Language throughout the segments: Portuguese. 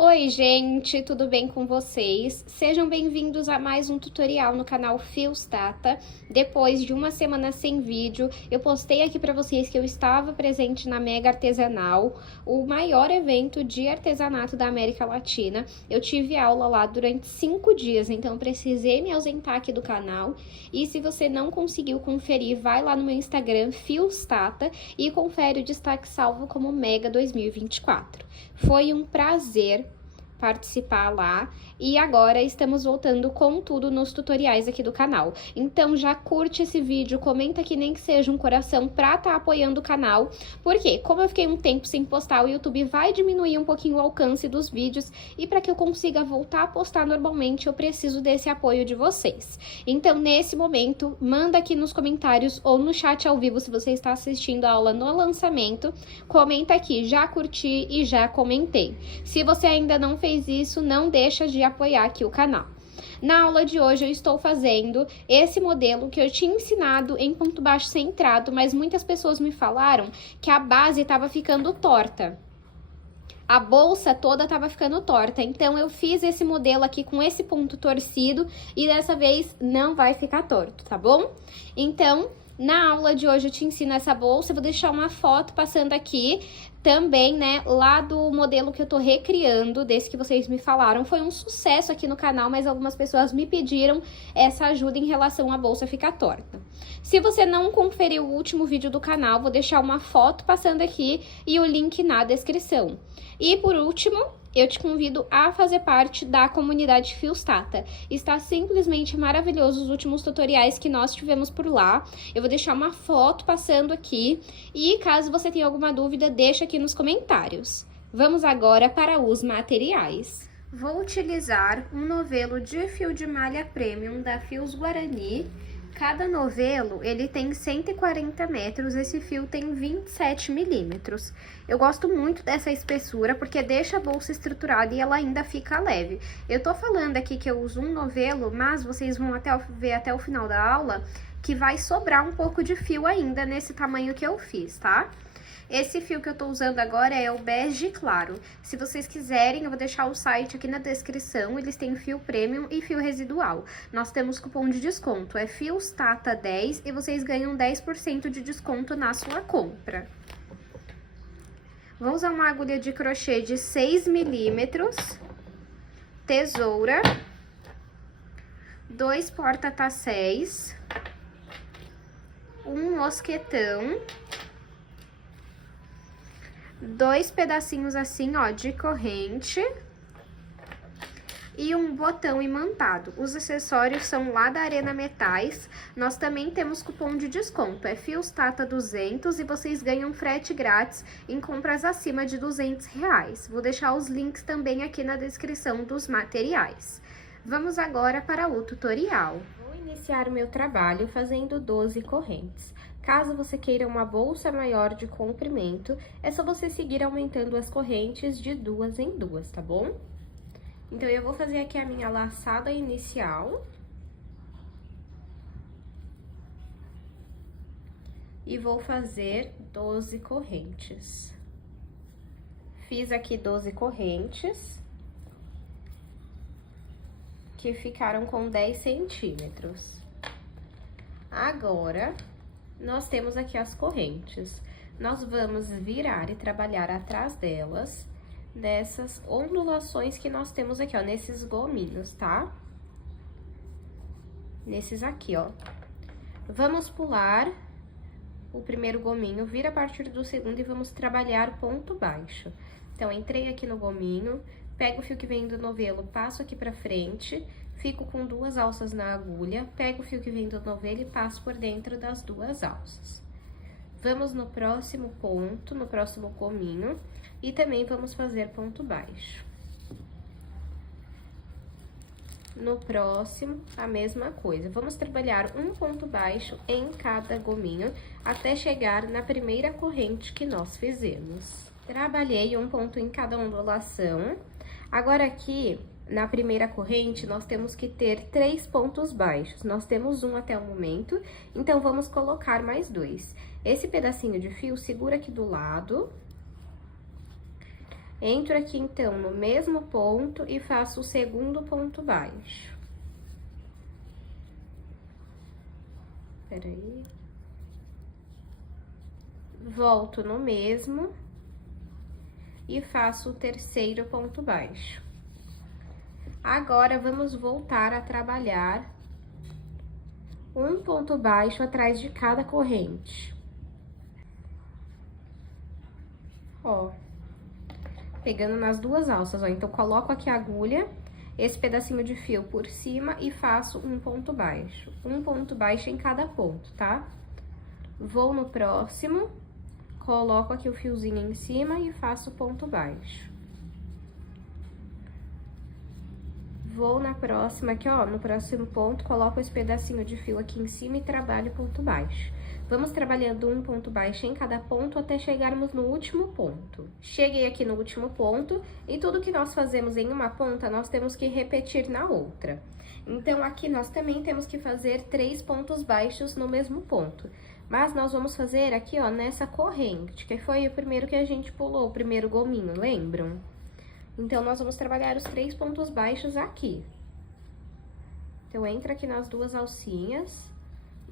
Oi gente, tudo bem com vocês? Sejam bem-vindos a mais um tutorial no canal Fios Tata. Depois de uma semana sem vídeo, eu postei aqui para vocês que eu estava presente na Mega Artesanal, o maior evento de artesanato da América Latina. Eu tive aula lá durante 5 dias, então precisei me ausentar aqui do canal. E se você não conseguiu conferir, vai lá no meu Instagram, Fios Tata, e confere o destaque salvo como Mega 2024. Foi um prazer participar lá e agora estamos voltando com tudo nos tutoriais aqui do canal. Então já curte esse vídeo, comenta aqui nem que seja um coração pra estar apoiando o canal, porque como eu fiquei um tempo sem postar, o YouTube vai diminuir um pouquinho o alcance dos vídeos e para que eu consiga voltar a postar normalmente, eu preciso desse apoio de vocês. Então nesse momento, manda aqui nos comentários ou no chat ao vivo se você está assistindo a aula no lançamento, comenta aqui, já curti e já comentei. Se você ainda não fez isso, não deixa de apoiar aqui o canal. Na aula de hoje eu estou fazendo esse modelo que eu tinha ensinado em ponto baixo centrado, mas muitas pessoas me falaram que a base estava ficando torta. A bolsa toda estava ficando torta, então eu fiz esse modelo aqui com esse ponto torcido e dessa vez não vai ficar torto, tá bom? Então, na aula de hoje eu te ensino essa bolsa, eu vou deixar uma foto passando aqui também, né, lá do modelo que eu tô recriando, desse que vocês me falaram. Foi um sucesso aqui no canal, mas algumas pessoas me pediram essa ajuda em relação à bolsa ficar torta. Se você não conferiu o último vídeo do canal, vou deixar uma foto passando aqui e o link na descrição. E por último, eu te convido a fazer parte da comunidade Fios Tata. Está simplesmente maravilhoso os últimos tutoriais que nós tivemos por lá. Eu vou deixar uma foto passando aqui e caso você tenha alguma dúvida, deixa aqui nos comentários. Vamos agora para os materiais. Vou utilizar um novelo de fio de malha premium da Fios Guarani. Cada novelo, ele tem 140 metros, esse fio tem 27 milímetros. Eu gosto muito dessa espessura, porque deixa a bolsa estruturada e ela ainda fica leve. Eu tô falando aqui que eu uso um novelo, mas vocês vão ver até o final da aula que vai sobrar um pouco de fio ainda nesse tamanho que eu fiz, tá? Esse fio que eu tô usando agora é o bege claro. Se vocês quiserem, eu vou deixar o site aqui na descrição. Eles têm fio premium e fio residual. Nós temos cupom de desconto, é Fios Tata 10 e vocês ganham 10% de desconto na sua compra. Vou usar uma agulha de crochê de 6 milímetros, tesoura, 2 porta-tacéis, um mosquetão, 2 pedacinhos assim, ó, de corrente e um botão imantado. Os acessórios são lá da Arena Metais. Nós também temos cupom de desconto, é Fios Tata 200 e vocês ganham frete grátis em compras acima de R$200. Vou deixar os links também aqui na descrição dos materiais. Vamos agora para o tutorial. Vou iniciar o meu trabalho fazendo 12 correntes. Caso você queira uma bolsa maior de comprimento, é só você seguir aumentando as correntes de 2 em 2, tá bom? Então, eu vou fazer aqui a minha laçada inicial. E vou fazer 12 correntes. Fiz aqui 12 correntes, que ficaram com 10 centímetros. Agora, nós temos aqui as correntes. Nós vamos virar e trabalhar atrás delas, dessas ondulações que nós temos aqui, ó, nesses gominhos, tá? Nesses aqui, ó. Vamos pular o primeiro gominho, vira a partir do segundo e vamos trabalhar o ponto baixo. Então, entrei aqui no gominho, pego o fio que vem do novelo, passo aqui pra frente, fico com 2 alças na agulha, pego o fio que vem do novelo e passo por dentro das 2 alças. Vamos no próximo ponto, no próximo gominho, e também vamos fazer ponto baixo. No próximo, a mesma coisa. Vamos trabalhar um ponto baixo em cada gominho, até chegar na primeira corrente que nós fizemos. Trabalhei um ponto em cada ondulação. Agora aqui, na primeira corrente, nós temos que ter 3 pontos baixos. Nós temos um até o momento, então vamos colocar mais 2. Esse pedacinho de fio segura aqui do lado. Entro aqui, então, no mesmo ponto e faço o segundo ponto baixo. Peraí. Volto no mesmo e faço o terceiro ponto baixo. Agora, vamos voltar a trabalhar um ponto baixo atrás de cada corrente. Ó, pegando nas duas alças, ó. Então, coloco aqui a agulha, esse pedacinho de fio por cima e faço um ponto baixo. Um ponto baixo em cada ponto, tá? Vou no próximo, coloco aqui o fiozinho em cima e faço ponto baixo. Vou na próxima aqui, ó, no próximo ponto, coloco esse pedacinho de fio aqui em cima e trabalho ponto baixo. Vamos trabalhando um ponto baixo em cada ponto até chegarmos no último ponto. Cheguei aqui no último ponto e tudo que nós fazemos em uma ponta, nós temos que repetir na outra. Então, aqui nós também temos que fazer 3 pontos baixos no mesmo ponto. Mas nós vamos fazer aqui, ó, nessa corrente, que foi o primeiro que a gente pulou, o primeiro gominho, lembram? Então, nós vamos trabalhar os 3 pontos baixos aqui. Então, entra aqui nas duas alcinhas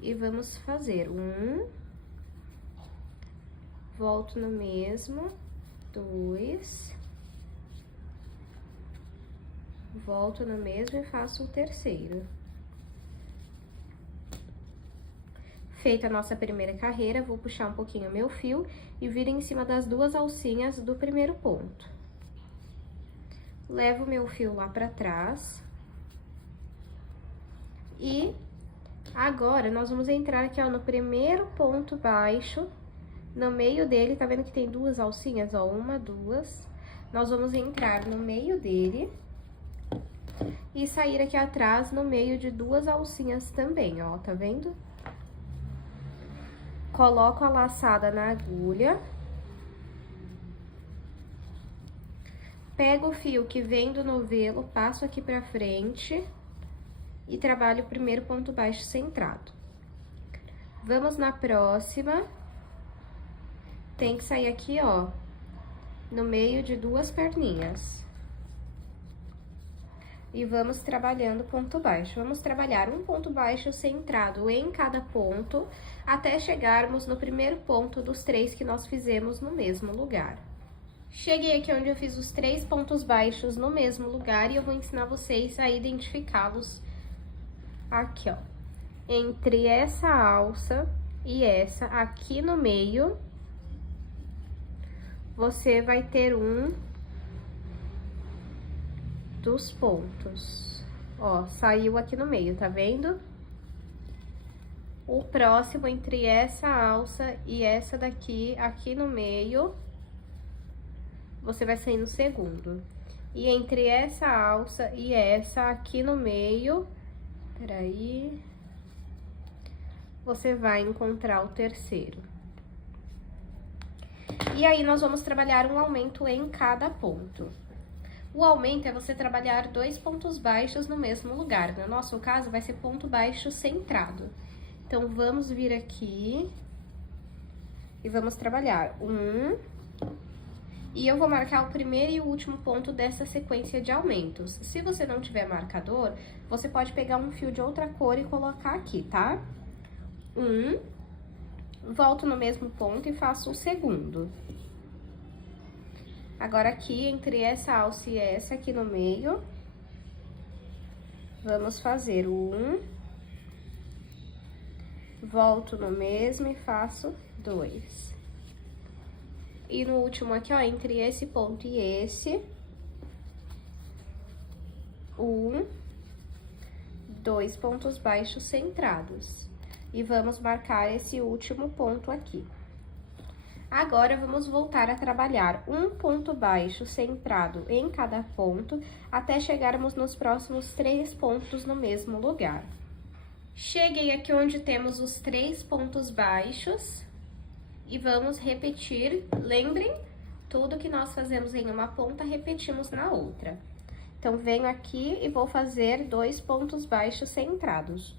e vamos fazer volto no mesmo, 2, volto no mesmo e faço o terceiro. Feita a nossa primeira carreira, vou puxar um pouquinho o meu fio e vir em cima das duas alcinhas do primeiro ponto. Levo o meu fio lá pra trás. E agora, nós vamos entrar aqui, ó, no primeiro ponto baixo, no meio dele, tá vendo que tem duas alcinhas, ó, uma, duas. Nós vamos entrar no meio dele e sair aqui atrás no meio de duas alcinhas também, ó, tá vendo? Coloco a laçada na agulha. Pego o fio que vem do novelo, passo aqui pra frente e trabalho o primeiro ponto baixo centrado. Vamos na próxima. Tem que sair aqui, ó, no meio de duas perninhas. E vamos trabalhando ponto baixo. Vamos trabalhar um ponto baixo centrado em cada ponto, até chegarmos no primeiro ponto dos 3 que nós fizemos no mesmo lugar. Cheguei aqui onde eu fiz os 3 pontos baixos no mesmo lugar e eu vou ensinar vocês a identificá-los aqui, ó. Entre essa alça e essa aqui no meio, você vai ter um dos pontos. Ó, saiu aqui no meio, tá vendo? O próximo entre essa alça e essa daqui, aqui no meio, você vai sair no segundo. E entre essa alça e essa aqui no meio, peraí, você vai encontrar o terceiro. E aí, nós vamos trabalhar um aumento em cada ponto. O aumento é você trabalhar 2 pontos baixos no mesmo lugar. No nosso caso, vai ser ponto baixo centrado. Então, vamos vir aqui e vamos trabalhar e eu vou marcar o primeiro e o último ponto dessa sequência de aumentos. Se você não tiver marcador, você pode pegar um fio de outra cor e colocar aqui, tá? Volto no mesmo ponto e faço o segundo. Agora, aqui, entre essa alça e essa aqui no meio, vamos fazer volto no mesmo e faço 2. E no último aqui, ó, entre esse ponto e esse, 2 pontos baixos centrados. E vamos marcar esse último ponto aqui. Agora, vamos voltar a trabalhar um ponto baixo centrado em cada ponto, até chegarmos nos próximos 3 pontos no mesmo lugar. Cheguei aqui onde temos os 3 pontos baixos. E vamos repetir, lembrem, tudo que nós fazemos em uma ponta, repetimos na outra. Então, venho aqui e vou fazer 2 pontos baixos centrados.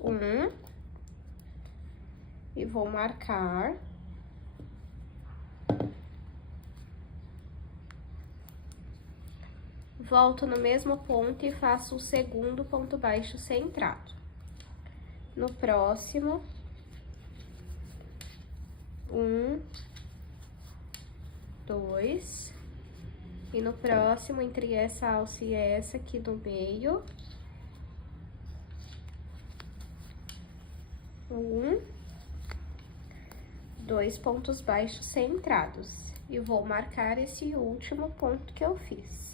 E vou marcar. Volto no mesmo ponto e faço o segundo ponto baixo centrado. No próximo, 1, 2, e no próximo, entre essa alça e essa aqui do meio, 1, 2 pontos baixos centrados, e vou marcar esse último ponto que eu fiz.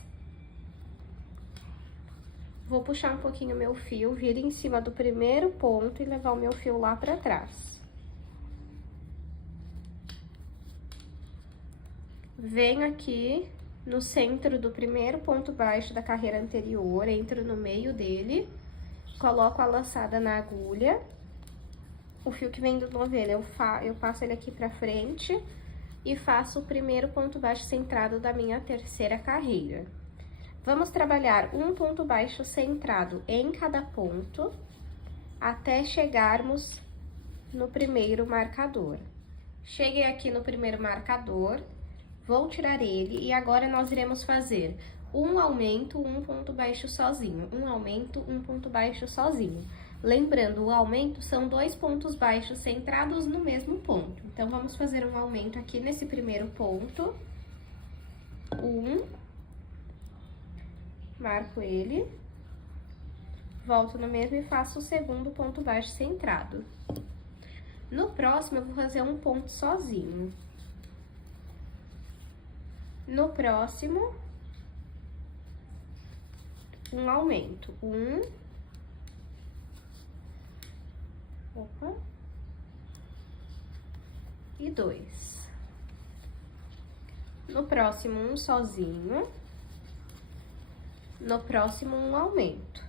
Vou puxar um pouquinho meu fio, vir em cima do primeiro ponto e levar o meu fio lá pra trás. Venho aqui no centro do primeiro ponto baixo da carreira anterior, entro no meio dele, coloco a laçada na agulha. O fio que vem do novelo, eu passo ele aqui pra frente e faço o primeiro ponto baixo centrado da minha terceira carreira. Vamos trabalhar um ponto baixo centrado em cada ponto, até chegarmos no primeiro marcador. Cheguei aqui no primeiro marcador, vou tirar ele, e agora nós iremos fazer um aumento, um ponto baixo sozinho, um aumento, um ponto baixo sozinho. Lembrando, o aumento são 2 pontos baixos centrados no mesmo ponto. Então, vamos fazer um aumento aqui nesse primeiro ponto. 1, marco ele, volto no mesmo e faço o segundo ponto baixo centrado. No próximo, eu vou fazer um ponto sozinho. No próximo, um aumento. 1, e 2. No próximo, um sozinho. No próximo, um aumento.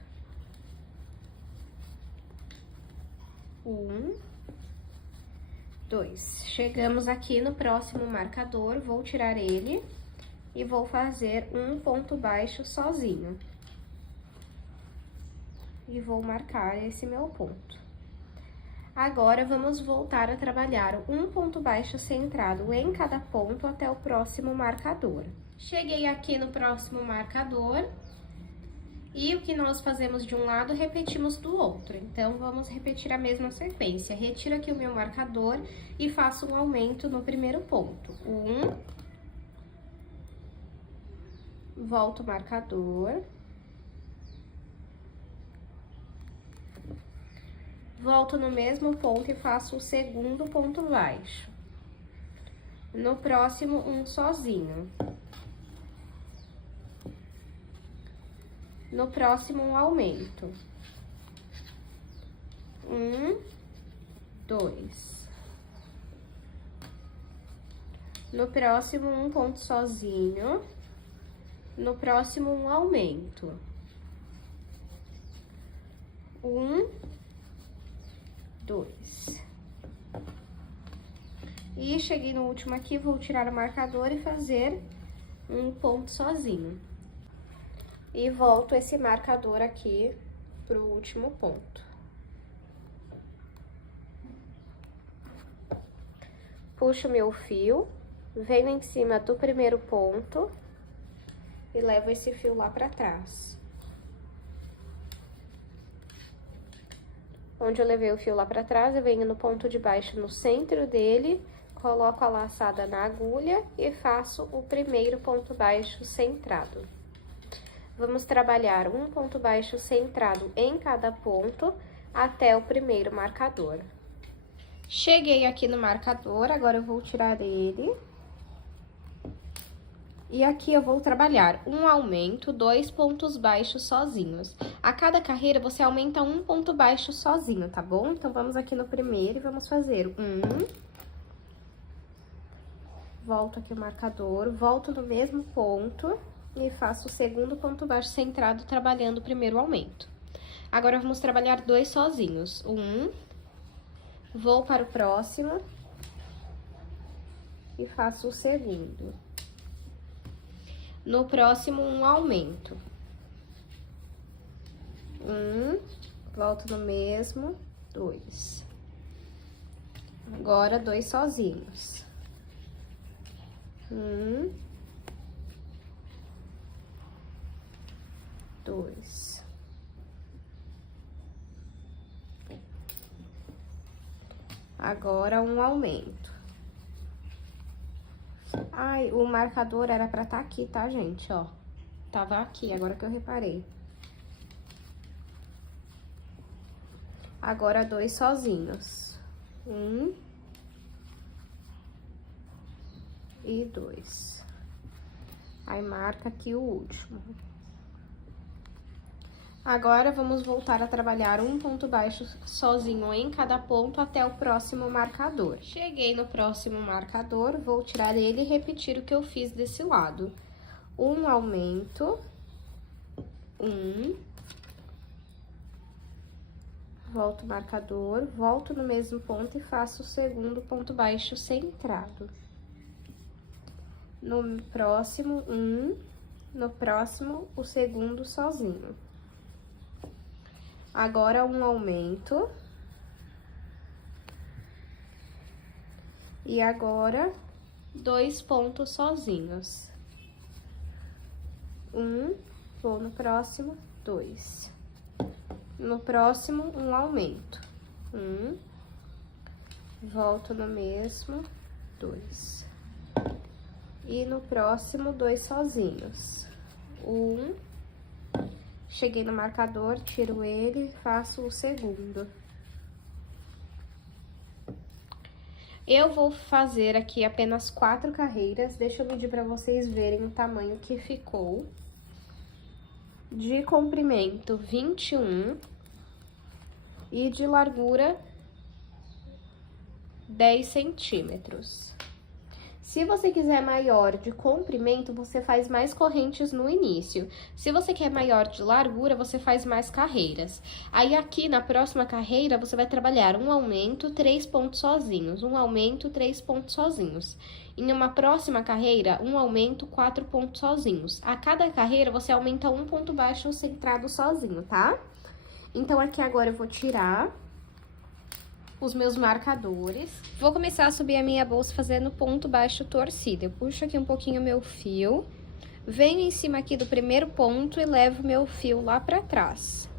1, 2. Chegamos aqui no próximo marcador, vou tirar ele e vou fazer um ponto baixo sozinho. E vou marcar esse meu ponto. Agora, vamos voltar a trabalhar um ponto baixo centrado em cada ponto até o próximo marcador. Cheguei aqui no próximo marcador. E o que nós fazemos de um lado, repetimos do outro. Então, vamos repetir a mesma sequência. Retiro aqui o meu marcador e faço um aumento no primeiro ponto. 1, volto o marcador. Volto no mesmo ponto e faço o segundo ponto baixo. No próximo, um sozinho. No próximo, um aumento. 1, 2. No próximo, um ponto sozinho. No próximo, um aumento. 1, 2. E cheguei no último aqui, vou tirar o marcador e fazer um ponto sozinho. E volto esse marcador aqui pro último ponto. Puxo meu fio, venho em cima do primeiro ponto e levo esse fio lá pra trás. Onde eu levei o fio lá pra trás, eu venho no ponto de baixo no centro dele, coloco a laçada na agulha e faço o primeiro ponto baixo centrado. Vamos trabalhar um ponto baixo centrado em cada ponto até o primeiro marcador. Cheguei aqui no marcador, agora eu vou tirar ele. E aqui eu vou trabalhar um aumento, 2 pontos baixos sozinhos. A cada carreira, você aumenta um ponto baixo sozinho, tá bom? Então, vamos aqui no primeiro e vamos fazer 1. Volto aqui o marcador, volto no mesmo ponto e faço o segundo ponto baixo centrado, trabalhando o primeiro aumento. Agora, vamos trabalhar 2 sozinhos. 1, vou para o próximo e faço o segundo. No próximo, um aumento. 1, volto no mesmo, 2. Agora, 2 sozinhos. 1, 2. Agora, um aumento. Ai, o marcador era pra tá aqui, tá, gente? Ó, tava aqui, agora que eu reparei. Agora, 2 sozinhos. 1 e 2. Aí, marca aqui o último. Agora, vamos voltar a trabalhar um ponto baixo sozinho em cada ponto até o próximo marcador. Cheguei no próximo marcador, vou tirar ele e repetir o que eu fiz desse lado. Um aumento, 1, volto o marcador, volto no mesmo ponto e faço o segundo ponto baixo centrado. No próximo, 1, no próximo, o segundo sozinho. Agora, um aumento. E agora, 2 pontos sozinhos. 1, vou no próximo, 2. No próximo, um aumento. 1, volto no mesmo, 2. E no próximo, 2 sozinhos. 1. Cheguei no marcador, tiro ele, faço o segundo. Eu vou fazer aqui apenas 4 carreiras, deixa eu medir para vocês verem o tamanho que ficou. De comprimento, 21 e de largura, 10 centímetros. Se você quiser maior de comprimento, você faz mais correntes no início. Se você quer maior de largura, você faz mais carreiras. Aí, aqui na próxima carreira, você vai trabalhar um aumento, 3 pontos sozinhos. Um aumento, 3 pontos sozinhos. Em uma próxima carreira, um aumento, 4 pontos sozinhos. A cada carreira, você aumenta um ponto baixo centrado sozinho, tá? Então, aqui agora eu vou tirar os meus marcadores. Vou começar a subir a minha bolsa fazendo ponto baixo torcido. Eu puxo aqui um pouquinho o meu fio, venho em cima aqui do primeiro ponto e levo meu fio lá pra trás.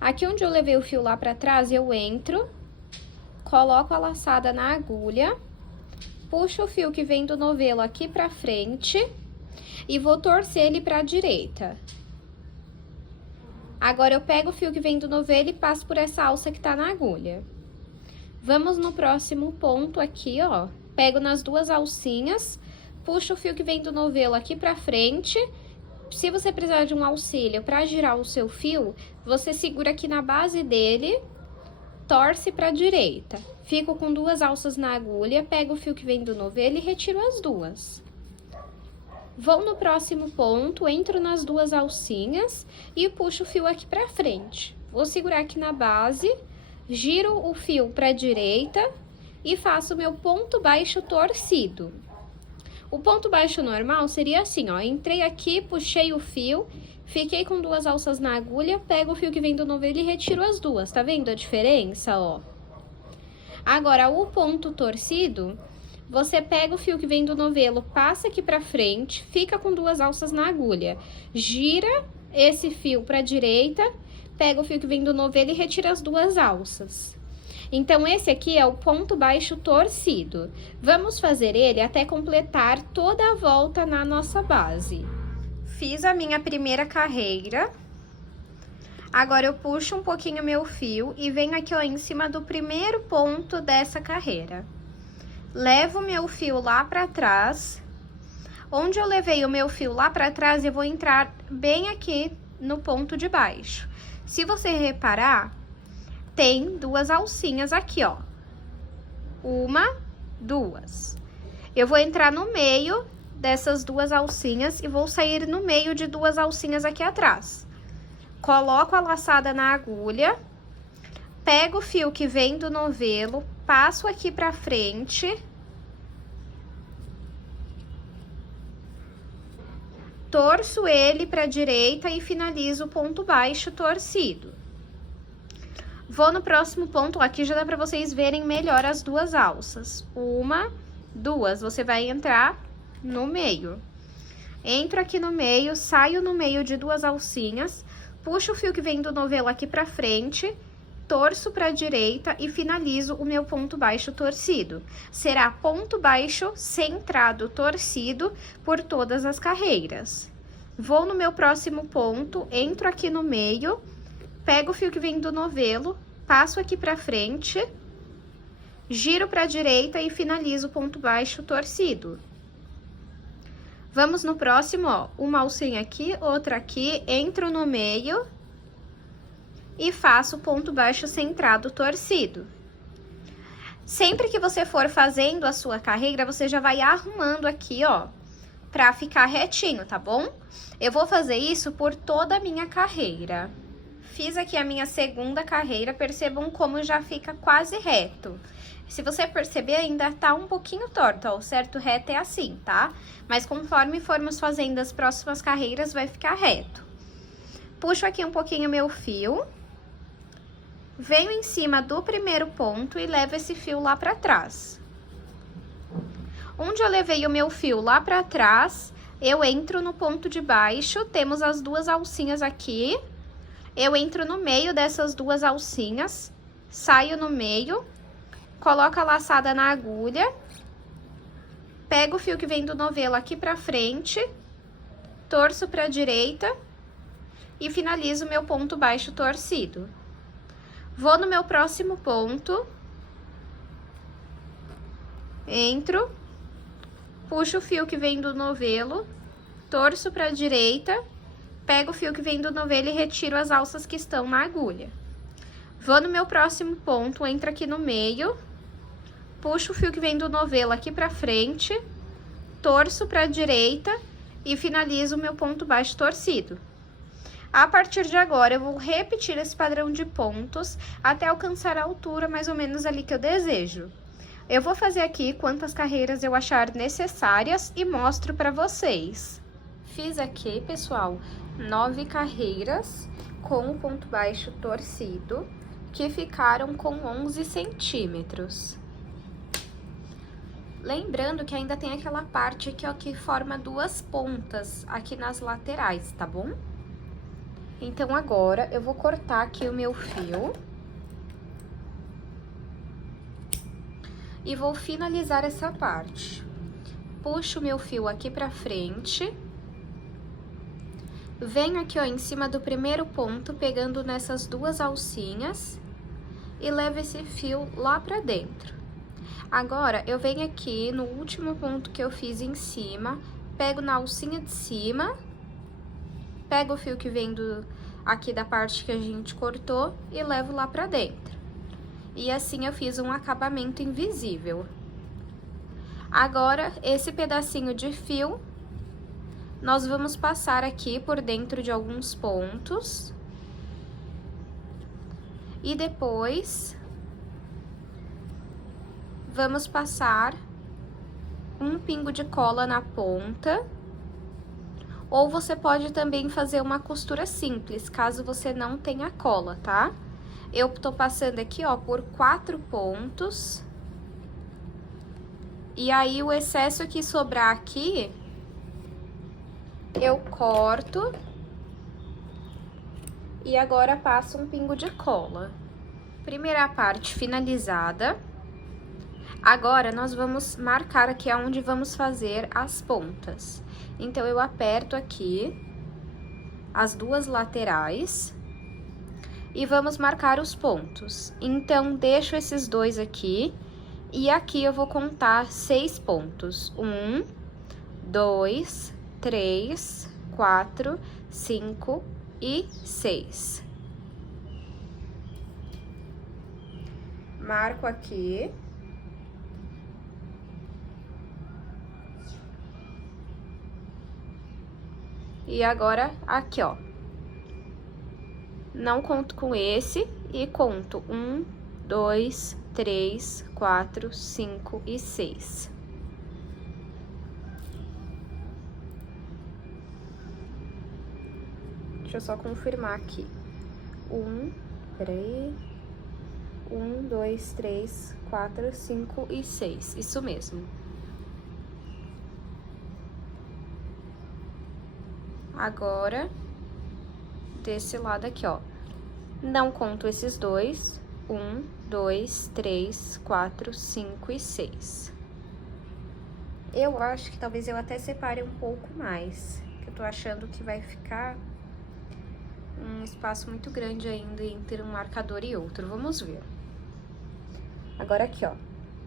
Aqui onde eu levei o fio lá pra trás, eu entro, coloco a laçada na agulha, puxo o fio que vem do novelo aqui pra frente e vou torcer ele pra direita. Agora, eu pego o fio que vem do novelo e passo por essa alça que tá na agulha. Vamos no próximo ponto aqui, ó. Pego nas 2 alcinhas, puxo o fio que vem do novelo aqui pra frente. Se você precisar de um auxílio pra girar o seu fio, você segura aqui na base dele, torce pra direita. Fico com 2 alças na agulha, pego o fio que vem do novelo e retiro as 2. Vou no próximo ponto, entro nas 2 alcinhas e puxo o fio aqui pra frente. Vou segurar aqui na base, giro o fio pra direita e faço meu ponto baixo torcido. O ponto baixo normal seria assim, ó, entrei aqui, puxei o fio, fiquei com 2 alças na agulha, pego o fio que vem do novelo e retiro as 2, tá vendo a diferença, ó? Agora, o ponto torcido, você pega o fio que vem do novelo, passa aqui pra frente, fica com 2 alças na agulha, gira esse fio pra direita, pega o fio que vem do novelo e retira as 2 alças. Então, esse aqui é o ponto baixo torcido. Vamos fazer ele até completar toda a volta na nossa base. Fiz a minha primeira carreira. Agora, eu puxo um pouquinho meu fio e venho aqui, ó, em cima do primeiro ponto dessa carreira. Levo meu fio lá pra trás. Onde eu levei o meu fio lá pra trás, eu vou entrar bem aqui no ponto de baixo. Se você reparar, tem 2 alcinhas aqui, ó. 1, 2. Eu vou entrar no meio dessas 2 alcinhas e vou sair no meio de 2 alcinhas aqui atrás. Coloco a laçada na agulha, pego o fio que vem do novelo, passo aqui pra frente, torço ele pra direita e finalizo o ponto baixo torcido. Vou no próximo ponto, aqui já dá pra vocês verem melhor as 2 alças. 1, 2, você vai entrar no meio. Entro aqui no meio, saio no meio de duas alcinhas, puxo o fio que vem do novelo aqui pra frente, torço pra direita e finalizo o meu ponto baixo torcido. Será ponto baixo centrado torcido por todas as carreiras. Vou no meu próximo ponto, entro aqui no meio, pego o fio que vem do novelo, passo aqui pra frente, giro pra direita e finalizo o ponto baixo torcido. Vamos no próximo, ó, uma alcinha aqui, outra aqui, entro no meio e faço ponto baixo centrado torcido. Sempre que você for fazendo a sua carreira, você já vai arrumando aqui, ó, pra ficar retinho, tá bom? Eu vou fazer isso por toda a minha carreira. Fiz aqui a minha segunda carreira, percebam como já fica quase reto. Se você perceber, ainda tá um pouquinho torto, ó, o certo reto é assim, tá? Mas conforme formos fazendo as próximas carreiras, vai ficar reto. Puxo aqui um pouquinho meu fio, venho em cima do primeiro ponto e levo esse fio lá pra trás. Onde eu levei o meu fio lá pra trás, eu entro no ponto de baixo, temos as duas alcinhas aqui, eu entro no meio dessas duas alcinhas, saio no meio, coloco a laçada na agulha, pego o fio que vem do novelo aqui pra frente, torço pra direita e finalizo meu ponto baixo torcido. Vou no meu próximo ponto, entro, puxo o fio que vem do novelo, torço pra direita, pego o fio que vem do novelo e retiro as alças que estão na agulha. Vou no meu próximo ponto, entro aqui no meio, puxo o fio que vem do novelo aqui pra frente, torço pra direita e finalizo o meu ponto baixo torcido. A partir de agora, eu vou repetir esse padrão de pontos até alcançar a altura mais ou menos ali que eu desejo. Eu vou fazer aqui quantas carreiras eu achar necessárias e mostro pra vocês. Fiz aqui, pessoal, 9 carreiras com o ponto baixo torcido, que ficaram com 11 centímetros. Lembrando que ainda tem aquela parte aqui, ó, que forma duas pontas aqui nas laterais, tá bom? Então, agora, eu vou cortar aqui o meu fio. E vou finalizar essa parte. Puxo o meu fio aqui pra frente. Venho aqui, ó, em cima do primeiro ponto, pegando nessas duas alcinhas. E levo esse fio lá pra dentro. Agora, eu venho aqui no último ponto que eu fiz em cima, pego na alcinha de cima, pego o fio que vem aqui da parte que a gente cortou e levo lá pra dentro. E assim eu fiz um acabamento invisível. Agora, esse pedacinho de fio, nós vamos passar aqui por dentro de alguns pontos. E depois, vamos passar um pingo de cola na ponta. Ou você pode também fazer uma costura simples, caso você não tenha cola, tá? Eu tô passando aqui, ó, por 4 pontos. E aí, o excesso que sobrar aqui, eu corto. E agora, passo um pingo de cola. Primeira parte finalizada. Agora, nós vamos marcar aqui aonde vamos fazer as pontas. Então, eu aperto aqui as duas laterais e vamos marcar os pontos. Então, deixo esses dois aqui e aqui eu vou contar 6 pontos. 1, 2, 3, 4, 5 e 6. Marco aqui. E agora, aqui, ó. Não conto com esse e conto 1, 2, 3, 4, 5 e 6. Deixa eu só confirmar aqui. 1, 2, 3, 4, 5 e 6. Isso mesmo. Agora, desse lado aqui, ó. Não conto esses dois. 1, 2, 3, 4, 5 e 6. Eu acho que talvez eu até separe um pouco mais, que eu tô achando que vai ficar um espaço muito grande ainda entre um marcador e outro. Vamos ver. Agora aqui, ó.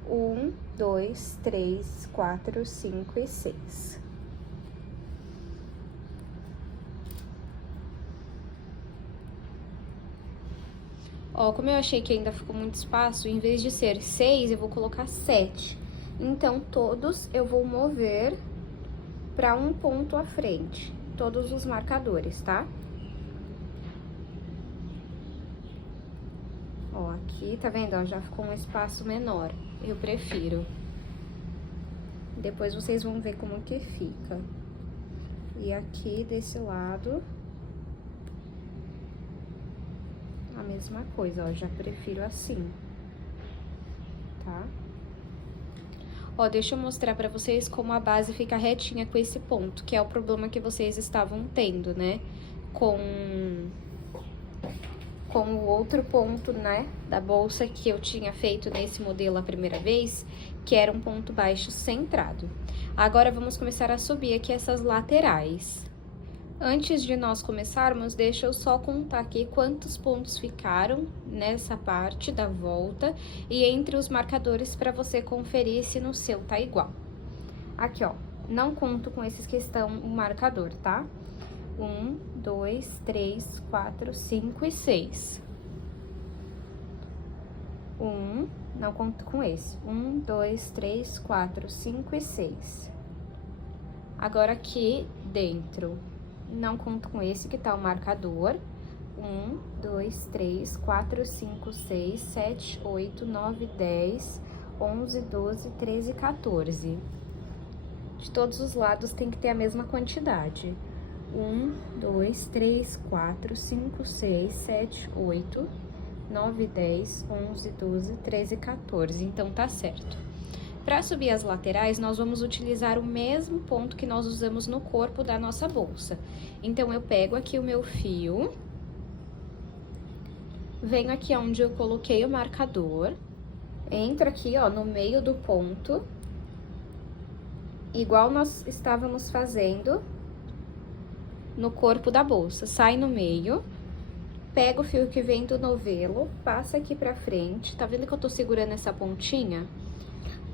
1, 2, 3, 4, 5 e 6. Ó, como eu achei que ainda ficou muito espaço, em vez de ser 6, eu vou colocar 7. Então, todos eu vou mover para um ponto à frente, todos os marcadores, tá? Ó, aqui, tá vendo? Ó, já ficou um espaço menor, eu prefiro. Depois vocês vão ver como que fica. E aqui, desse lado, a mesma coisa, ó, já prefiro assim, tá? Ó, deixa eu mostrar pra vocês como a base fica retinha com esse ponto, que é o problema que vocês estavam tendo, né? Com o outro ponto, né, da bolsa que eu tinha feito nesse modelo a primeira vez, que era um ponto baixo centrado. Agora, vamos começar a subir aqui essas laterais. Antes de nós começarmos, deixa eu só contar aqui quantos pontos ficaram nessa parte da volta e entre os marcadores para você conferir se no seu tá igual. Aqui, ó, não conto com esses que estão o marcador, tá? 1, 2, 3, 4, 5 e 6. Não conto com esse. 1, 2, 3, 4, 5 e 6. Agora aqui dentro, não conto com esse que tá o marcador. 1, 2, 3, 4, 5, 6, 7, 8, 9, 10, 11, 12, 13 e 14. De todos os lados tem que ter a mesma quantidade. 1, 2, 3, 4, 5, 6, 7, 8, 9, 10, 11, 12, 13 e 14. Então, tá certo. Para subir as laterais, nós vamos utilizar o mesmo ponto que nós usamos no corpo da nossa bolsa. Então, eu pego aqui o meu fio, venho aqui onde eu coloquei o marcador, entro aqui, ó, no meio do ponto, igual nós estávamos fazendo no corpo da bolsa. Sai no meio, pega o fio que vem do novelo, passa aqui pra frente, tá vendo que eu tô segurando essa pontinha?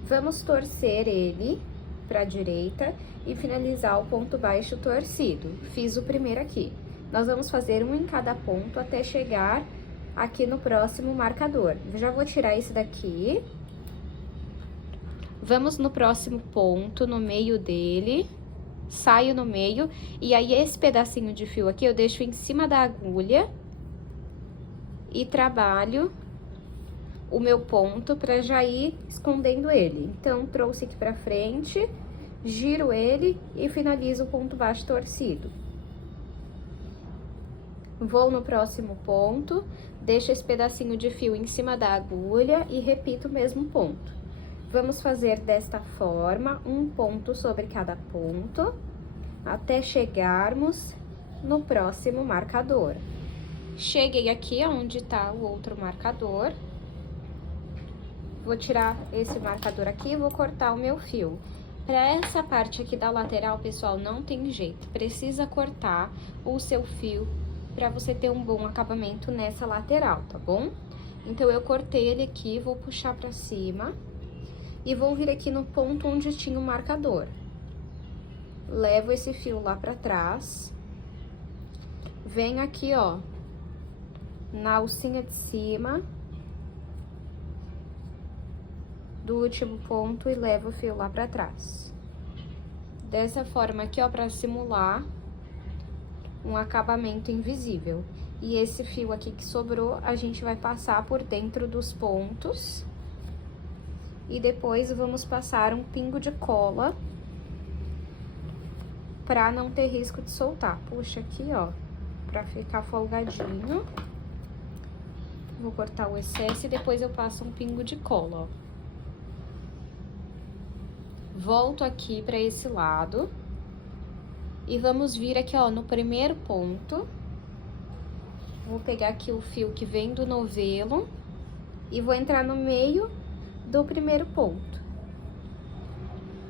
Vamos torcer ele pra direita e finalizar o ponto baixo torcido. Fiz o primeiro aqui. Nós vamos fazer um em cada ponto até chegar aqui no próximo marcador. Eu já vou tirar esse daqui. Vamos no próximo ponto, no meio dele, saio no meio, e aí esse pedacinho de fio aqui eu deixo em cima da agulha e trabalho o meu ponto pra já ir escondendo ele. Então, trouxe aqui pra frente, giro ele e finalizo o ponto baixo torcido. Vou no próximo ponto, deixo esse pedacinho de fio em cima da agulha e repito o mesmo ponto. Vamos fazer desta forma, um ponto sobre cada ponto, até chegarmos no próximo marcador. Cheguei aqui onde tá o outro marcador. Vou tirar esse marcador aqui e vou cortar o meu fio. Para essa parte aqui da lateral, pessoal, não tem jeito. Precisa cortar o seu fio para você ter um bom acabamento nessa lateral, tá bom? Então, eu cortei ele aqui, vou puxar para cima e vou vir aqui no ponto onde tinha o marcador. Levo esse fio lá para trás. Venho aqui, ó, na alcinha de cima do último ponto e levo o fio lá pra trás. Dessa forma aqui, ó, pra simular um acabamento invisível. E esse fio aqui que sobrou, a gente vai passar por dentro dos pontos. E depois vamos passar um pingo de cola pra não ter risco de soltar. Puxa aqui, ó, pra ficar folgadinho. Vou cortar o excesso e depois eu passo um pingo de cola, ó. Volto aqui para esse lado. E vamos vir aqui, ó, no primeiro ponto. Vou pegar aqui o fio que vem do novelo e vou entrar no meio do primeiro ponto.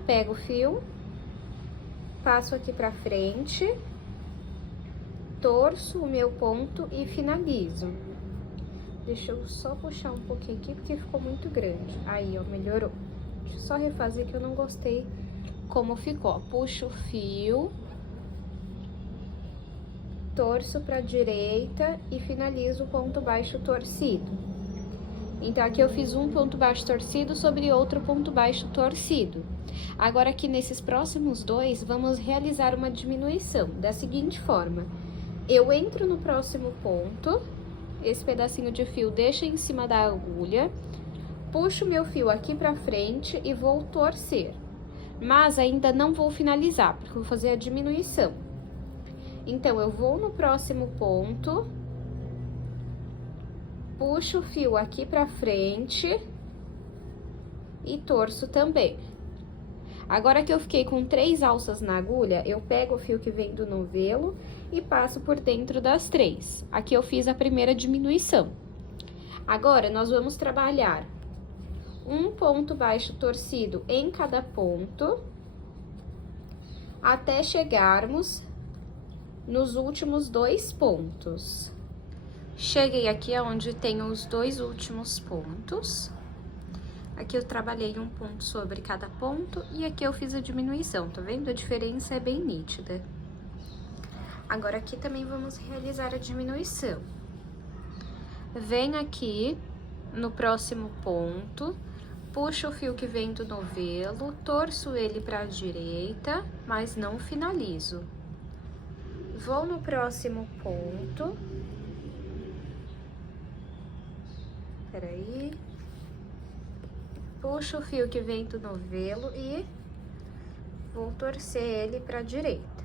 Pego o fio, passo aqui pra frente, torço o meu ponto e finalizo. Deixa eu só puxar um pouquinho aqui, porque ficou muito grande. Aí, ó, melhorou. Deixa eu só refazer que eu não gostei como ficou. Ó, puxo o fio, torço pra direita e finalizo o ponto baixo torcido. Então, aqui eu fiz um ponto baixo torcido sobre outro ponto baixo torcido. Agora, aqui nesses próximos dois, vamos realizar uma diminuição da seguinte forma. Eu entro no próximo ponto, esse pedacinho de fio deixa em cima da agulha, puxo meu fio aqui pra frente e vou torcer. Mas ainda não vou finalizar, porque eu vou fazer a diminuição. Então, eu vou no próximo ponto, puxo o fio aqui pra frente e torço também. Agora que eu fiquei com 3 alças na agulha, eu pego o fio que vem do novelo e passo por dentro das 3. Aqui eu fiz a primeira diminuição. Agora, nós vamos trabalhar um ponto baixo torcido em cada ponto, até chegarmos nos últimos 2 pontos. Cheguei aqui onde tem os 2 últimos pontos. Aqui eu trabalhei um ponto sobre cada ponto e aqui eu fiz a diminuição, tá vendo? A diferença é bem nítida. Agora, aqui também vamos realizar a diminuição. Venho aqui no próximo ponto, puxo o fio que vem do novelo, torço ele para a direita, mas não finalizo. Vou no próximo ponto. Peraí. Puxo o fio que vem do novelo e vou torcer ele para a direita.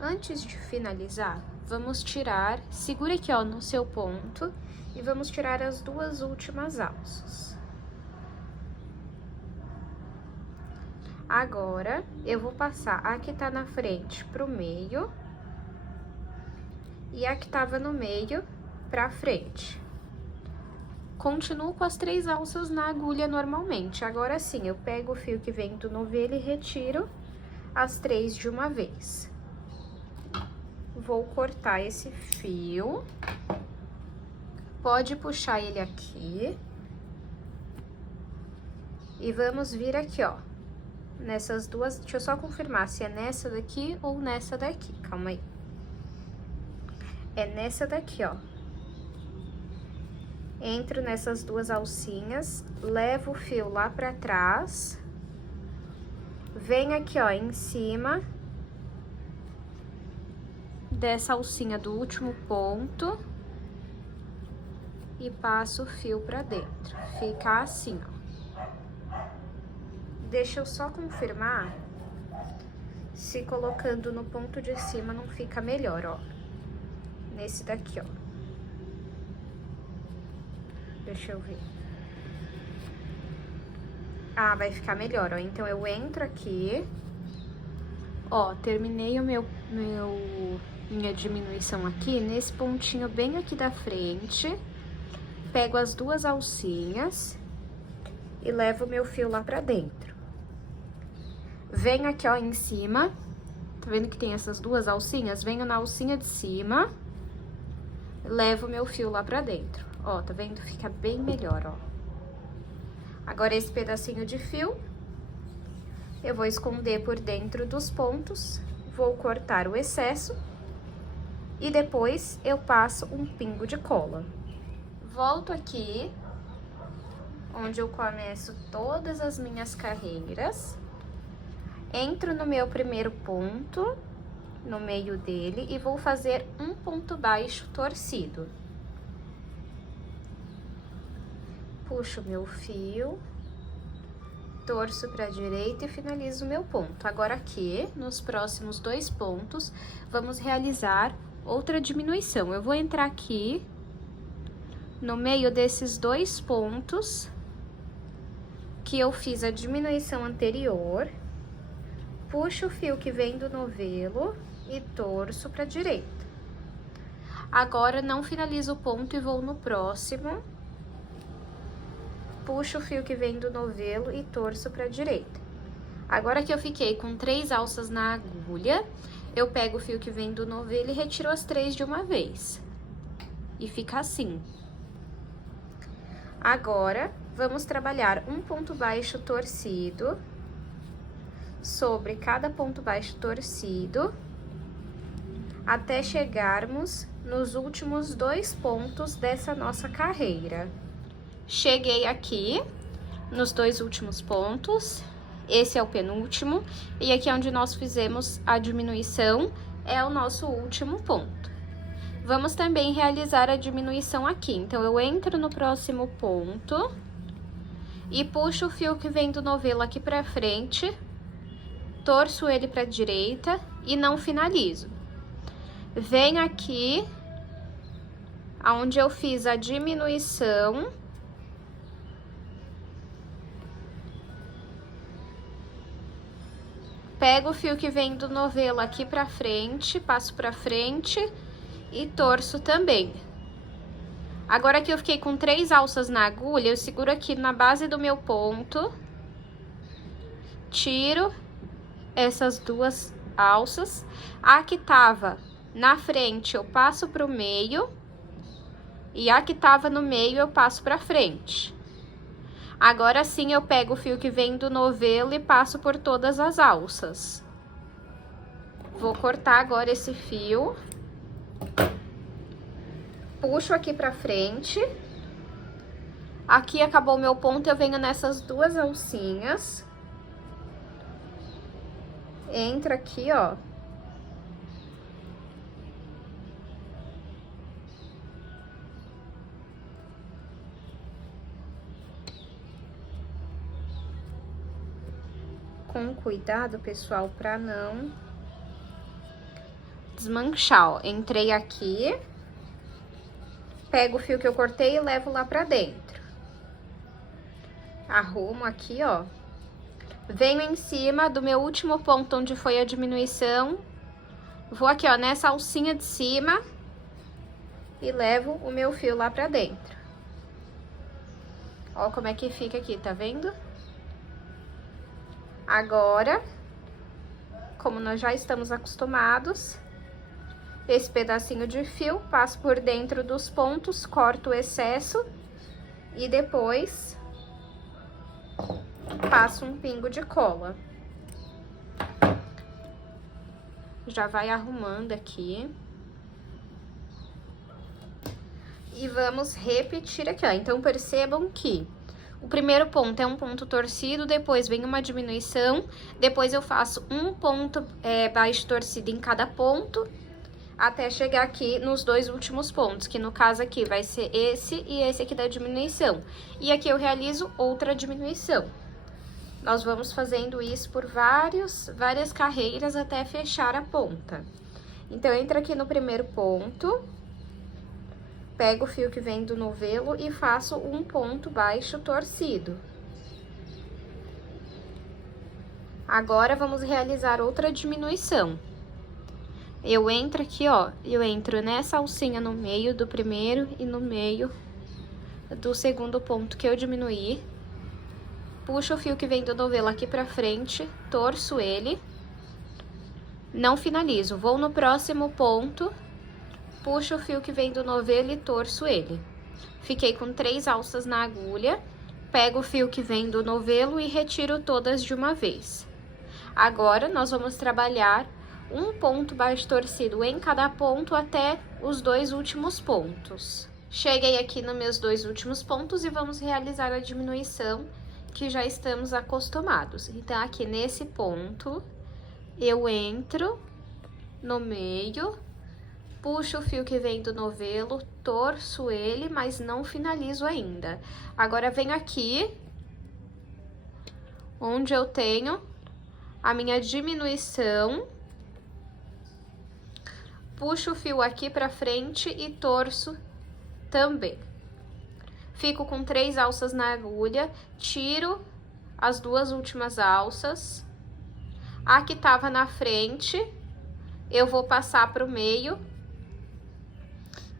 Antes de finalizar, vamos tirar, segura aqui, ó, no seu ponto e vamos tirar as 2 últimas alças. Agora, eu vou passar a que tá na frente pro meio e a que tava no meio pra frente. Continuo com as 3 alças na agulha normalmente. Agora sim, eu pego o fio que vem do novelo e retiro as 3 de uma vez. Vou cortar esse fio. Pode puxar ele aqui. E vamos vir aqui, ó. Nessas 2, deixa eu só confirmar se é nessa daqui ou nessa daqui. Calma aí. É nessa daqui, ó. Entro nessas 2 alcinhas, levo o fio lá pra trás, venho aqui, ó, em cima dessa alcinha do último ponto e passo o fio pra dentro. Fica assim, ó. Deixa eu só confirmar se colocando no ponto de cima não fica melhor, ó. Nesse daqui, ó. Deixa eu ver. Ah, vai ficar melhor, ó. Então, eu entro aqui. Ó, terminei minha diminuição aqui, nesse pontinho bem aqui da frente. Pego as 2 alcinhas e levo o meu fio lá pra dentro. Venho aqui, ó, em cima. Tá vendo que tem essas 2 alcinhas? Venho na alcinha de cima, levo o meu fio lá pra dentro. Ó, tá vendo? Fica bem melhor, ó. Agora, esse pedacinho de fio, eu vou esconder por dentro dos pontos, vou cortar o excesso e depois eu passo um pingo de cola. Volto aqui, onde eu começo todas as minhas carreiras, entro no meu primeiro ponto, no meio dele, e vou fazer um ponto baixo torcido. Puxo meu fio, torço para a direita e finalizo o meu ponto. Agora aqui, nos próximos 2 pontos, vamos realizar outra diminuição. Eu vou entrar aqui, no meio desses 2 pontos, que eu fiz a diminuição anterior, puxo o fio que vem do novelo e torço pra direita. Agora, não finalizo o ponto e vou no próximo. Puxo o fio que vem do novelo e torço pra direita. Agora que eu fiquei com 3 alças na agulha, eu pego o fio que vem do novelo e retiro as 3 de uma vez. E fica assim. Agora, vamos trabalhar um ponto baixo torcido sobre cada ponto baixo torcido, até chegarmos nos últimos 2 pontos dessa nossa carreira. Cheguei aqui nos 2 últimos pontos, esse é o penúltimo, e aqui onde nós fizemos a diminuição é o nosso último ponto. Vamos também realizar a diminuição aqui, então eu entro no próximo ponto e puxo o fio que vem do novelo aqui pra frente, torço ele pra direita e não finalizo. Venho aqui, aonde eu fiz a diminuição, pego o fio que vem do novelo aqui pra frente, passo pra frente e torço também. Agora que eu fiquei com 3 alças na agulha, eu seguro aqui na base do meu ponto, tiro essas 2 alças, a que tava na frente eu passo pro meio e a que tava no meio eu passo pra frente. Agora sim eu pego o fio que vem do novelo e passo por todas as alças. Vou cortar agora esse fio. Puxo aqui pra frente. Aqui acabou o meu ponto, eu venho nessas 2 alcinhas. Entra aqui, ó. Com cuidado, pessoal, pra não desmanchar, ó. Entrei aqui, pego o fio que eu cortei e levo lá pra dentro. Arrumo aqui, ó. Venho em cima do meu último ponto onde foi a diminuição. Vou aqui, ó, nessa alcinha de cima e levo o meu fio lá pra dentro. Ó como é que fica aqui, tá vendo? Agora, como nós já estamos acostumados, esse pedacinho de fio, passo por dentro dos pontos, corto o excesso e depois passo um pingo de cola. Já vai arrumando aqui. E vamos repetir aqui, ó. Então, percebam que o primeiro ponto é um ponto torcido, depois vem uma diminuição, depois eu faço um ponto baixo torcido em cada ponto, até chegar aqui nos 2 últimos pontos, que no caso aqui vai ser esse e esse aqui da diminuição. E aqui eu realizo outra diminuição. Nós vamos fazendo isso por várias carreiras até fechar a ponta. Então, entra aqui no primeiro ponto, pego o fio que vem do novelo e faço um ponto baixo torcido. Agora, vamos realizar outra diminuição. Eu entro aqui, ó, eu entro nessa alcinha no meio do primeiro e no meio do segundo ponto que eu diminuí. Puxo o fio que vem do novelo aqui pra frente, torço ele. Não finalizo, vou no próximo ponto, puxo o fio que vem do novelo e torço ele. Fiquei com 3 alças na agulha, pego o fio que vem do novelo e retiro todas de uma vez. Agora, nós vamos trabalhar um ponto baixo torcido em cada ponto até os 2 últimos pontos. Cheguei aqui nos meus 2 últimos pontos e vamos realizar a diminuição que já estamos acostumados. Então, aqui nesse ponto, eu entro no meio, puxo o fio que vem do novelo, torço ele, mas não finalizo ainda. Agora, venho aqui, onde eu tenho a minha diminuição, puxo o fio aqui pra frente e torço também. Fico com 3 alças na agulha, tiro as 2 últimas alças. A que tava na frente, eu vou passar pro meio.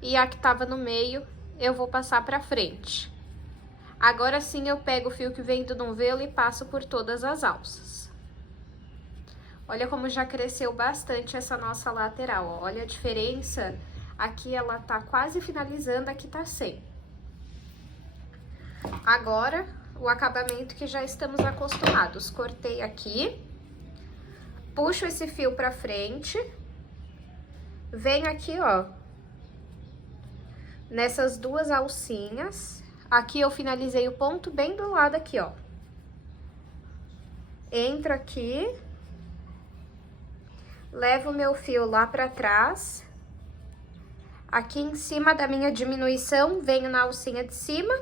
E a que tava no meio, eu vou passar pra frente. Agora sim eu pego o fio que vem do novelo e passo por todas as alças. Olha como já cresceu bastante essa nossa lateral, ó. Olha a diferença. Aqui ela tá quase finalizando, aqui tá sem. Agora, o acabamento que já estamos acostumados. Cortei aqui, puxo esse fio pra frente, venho aqui, ó, nessas duas alcinhas. Aqui eu finalizei o ponto bem do lado aqui, ó. Entro aqui, levo o meu fio lá pra trás. Aqui em cima da minha diminuição, venho na alcinha de cima.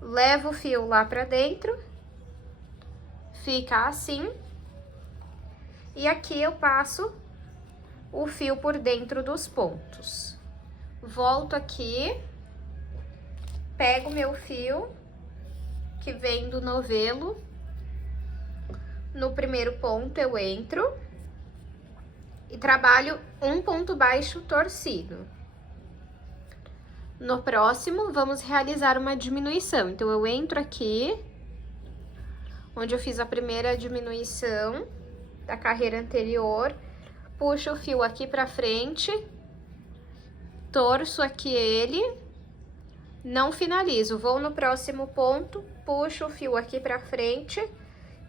Levo o fio lá pra dentro. Fica assim. E aqui eu passo o fio por dentro dos pontos. Volto aqui. Pego o meu fio, que vem do novelo. No primeiro ponto eu entro. E trabalho um ponto baixo torcido. No próximo, vamos realizar uma diminuição. Então, eu entro aqui, onde eu fiz a primeira diminuição da carreira anterior, puxo o fio aqui pra frente, torço aqui ele, não finalizo. Vou no próximo ponto, puxo o fio aqui pra frente,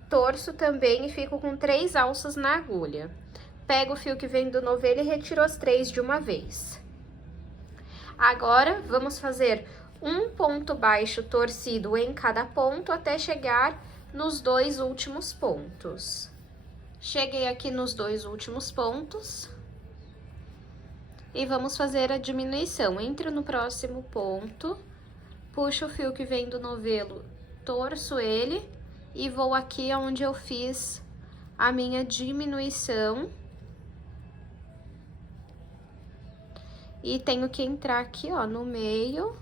torço também e fico com 3 alças na agulha. Pego o fio que vem do novelo e retiro as 3 de uma vez. Agora, vamos fazer um ponto baixo torcido em cada ponto até chegar nos 2 últimos pontos. Cheguei aqui nos 2 últimos pontos. E vamos fazer a diminuição. Entro no próximo ponto, puxo o fio que vem do novelo, torço ele e vou aqui onde eu fiz a minha diminuição. E tenho que entrar aqui, ó, no meio,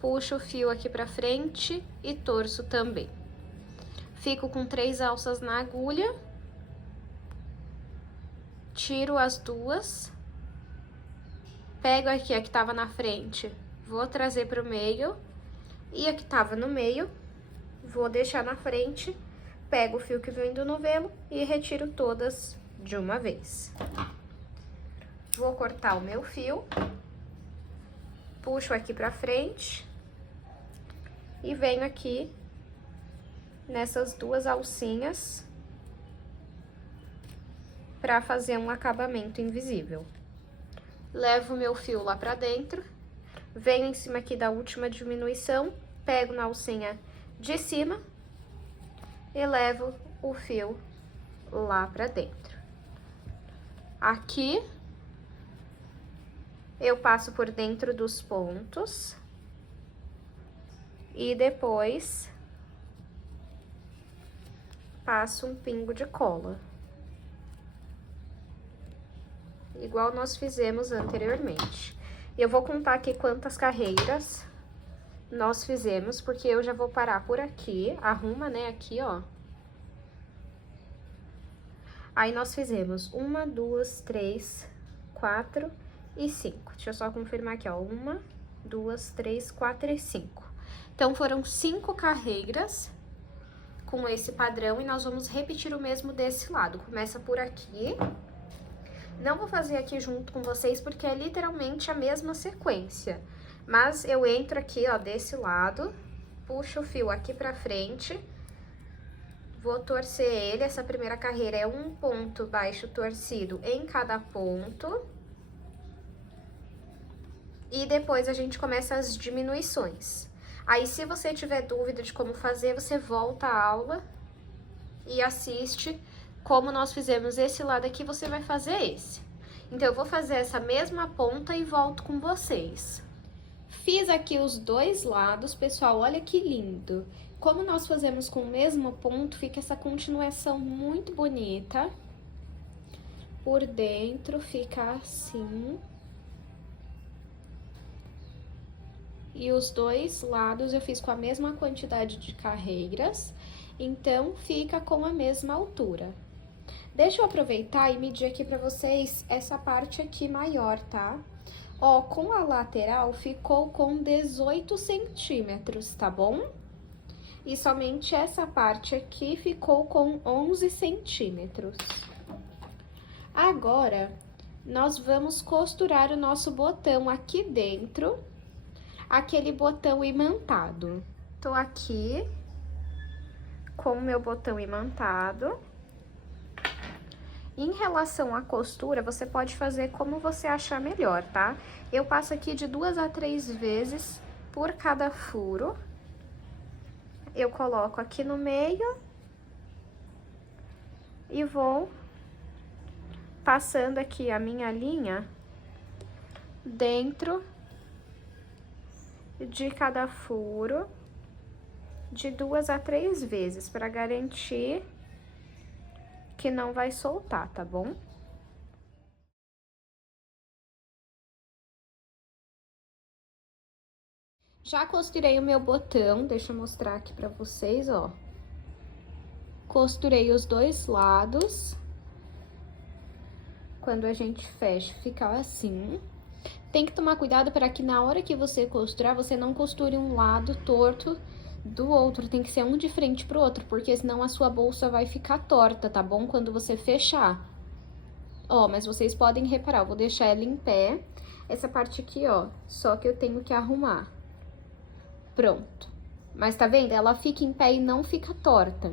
puxo o fio aqui pra frente e torço também. Fico com 3 alças na agulha, tiro as 2, pego aqui a que tava na frente, vou trazer pro meio, e a que tava no meio, vou deixar na frente, pego o fio que vem do novelo e retiro todas de uma vez. Vou cortar o meu fio, puxo aqui pra frente e venho aqui nessas 2 alcinhas pra fazer um acabamento invisível. Levo o meu fio lá pra dentro, venho em cima aqui da última diminuição, pego na alcinha de cima e levo o fio lá pra dentro. Aqui eu passo por dentro dos pontos e depois passo um pingo de cola, igual nós fizemos anteriormente. Eu vou contar aqui quantas carreiras nós fizemos, porque eu já vou parar por aqui, arruma, né, aqui, ó. Aí, nós fizemos 1, 2, 3, 4... e 5. Deixa eu só confirmar aqui, ó. 1, 2, 3, 4 e 5. Então, foram 5 carreiras com esse padrão e nós vamos repetir o mesmo desse lado. Começa por aqui. Não vou fazer aqui junto com vocês porque é literalmente a mesma sequência. Mas eu entro aqui, ó, desse lado, puxo o fio aqui pra frente, vou torcer ele. Essa primeira carreira é um ponto baixo torcido em cada ponto. E depois a gente começa as diminuições. Aí, se você tiver dúvida de como fazer, você volta à aula e assiste como nós fizemos esse lado aqui, você vai fazer esse. Então, eu vou fazer essa mesma ponta e volto com vocês. Fiz aqui os 2 lados, pessoal, olha que lindo. Como nós fazemos com o mesmo ponto, fica essa continuação muito bonita. Por dentro fica assim. E os 2 lados eu fiz com a mesma quantidade de carreiras. Então, fica com a mesma altura. Deixa eu aproveitar e medir aqui pra vocês essa parte aqui maior, tá? Ó, com a lateral ficou com 18 centímetros, tá bom? E somente essa parte aqui ficou com 11 centímetros. Agora, nós vamos costurar o nosso botão aqui dentro, aquele botão imantado. Tô aqui com o meu botão imantado. Em relação à costura, você pode fazer como você achar melhor, tá? Eu passo aqui de 2 a 3 vezes por cada furo. Eu coloco aqui no meio e vou passando aqui a minha linha dentro de cada furo de 2 a 3 vezes, para garantir que não vai soltar, tá bom? Já costurei o meu botão, deixa eu mostrar aqui pra vocês, ó. Costurei os dois lados. Quando a gente fecha, fica assim. Tem que tomar cuidado para que na hora que você costurar, você não costure um lado torto do outro. Tem que ser um de frente pro outro, porque senão a sua bolsa vai ficar torta, tá bom? Quando você fechar. Ó, mas vocês podem reparar, eu vou deixar ela em pé. Essa parte aqui, ó, só que eu tenho que arrumar. Pronto. Mas tá vendo? Ela fica em pé e não fica torta.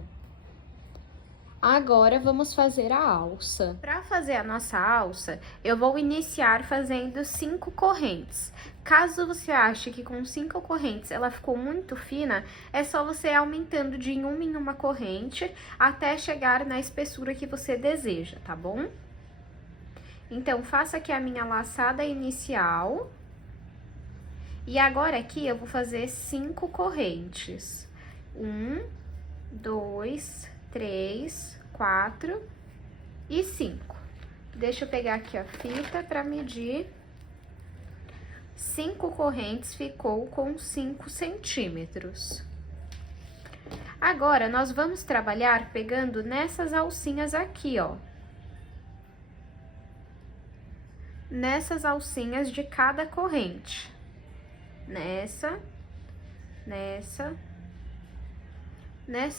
Agora, vamos fazer a alça. Para fazer a nossa alça, eu vou iniciar fazendo 5 correntes. Caso você ache que com 5 correntes ela ficou muito fina, é só você ir aumentando de uma em uma corrente até chegar na espessura que você deseja, tá bom? Então, faço aqui a minha laçada inicial. E agora aqui eu vou fazer 5 correntes. 1, 2, 3, 4 e 5. Deixa eu pegar aqui a fita para medir. 5 correntes ficou com 5 centímetros. Agora, nós vamos trabalhar pegando nessas alcinhas aqui, ó. Nessas alcinhas de cada corrente. Nessa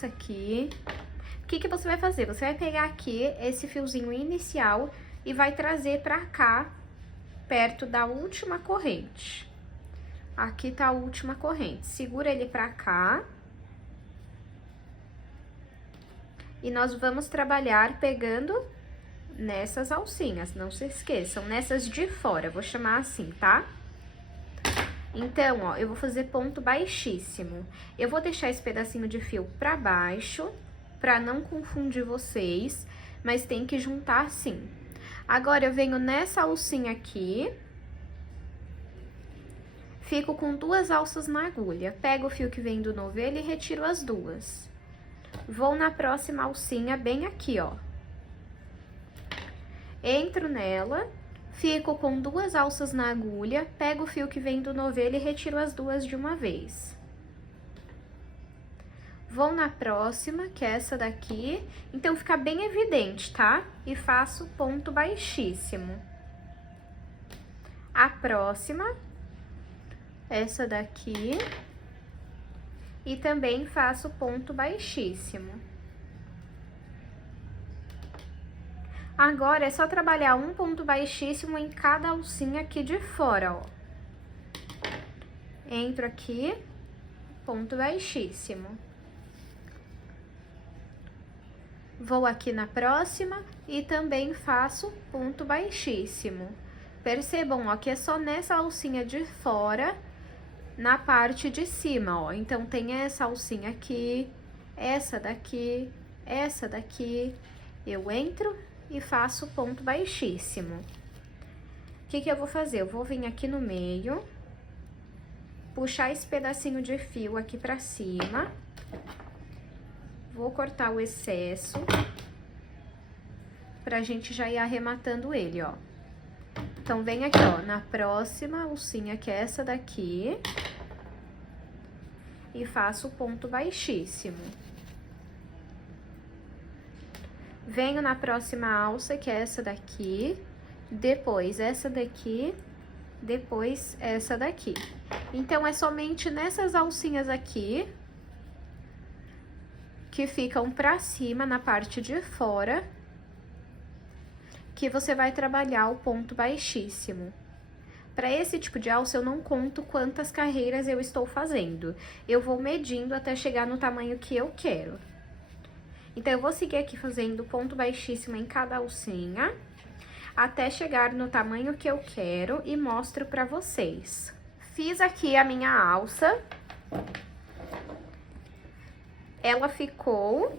aqui. O que você vai fazer? Você vai pegar aqui esse fiozinho inicial e vai trazer pra cá, perto da última corrente. Aqui tá a última corrente. Segura ele pra cá. E nós vamos trabalhar pegando nessas alcinhas, não se esqueçam, nessas de fora, vou chamar assim, tá? Então, ó, eu vou fazer ponto baixíssimo. Eu vou deixar esse pedacinho de fio pra baixo, pra não confundir vocês, mas tem que juntar assim. Agora, eu venho nessa alcinha aqui, fico com 2 alças na agulha. Pego o fio que vem do novelo e retiro as 2. Vou na próxima alcinha, bem aqui, ó. Entro nela. Fico com 2 alças na agulha, pego o fio que vem do novelo e retiro as 2 de uma vez. Vou na próxima, que é essa daqui, então fica bem evidente, tá? E faço ponto baixíssimo. A próxima, essa daqui, e também faço ponto baixíssimo. Agora, é só trabalhar um ponto baixíssimo em cada alcinha aqui de fora, ó. Entro aqui, ponto baixíssimo. Vou aqui na próxima e também faço ponto baixíssimo. Percebam, ó, que é só nessa alcinha de fora, na parte de cima, ó. Então, tem essa alcinha aqui, essa daqui, eu entro e faço ponto baixíssimo. O que eu vou fazer? Eu vou vir aqui no meio, puxar esse pedacinho de fio aqui pra cima, vou cortar o excesso, pra gente já ir arrematando ele, ó. Então, vem aqui, ó, na próxima alcinha, que é essa daqui, e faço ponto baixíssimo. Venho na próxima alça, que é essa daqui, depois essa daqui, depois essa daqui. Então, é somente nessas alcinhas aqui, que ficam pra cima, na parte de fora, que você vai trabalhar o ponto baixíssimo. Para esse tipo de alça, eu não conto quantas carreiras eu estou fazendo. Eu vou medindo até chegar no tamanho que eu quero. Então, eu vou seguir aqui fazendo ponto baixíssimo em cada alcinha, até chegar no tamanho que eu quero e mostro pra vocês. Fiz aqui a minha alça. Ela ficou...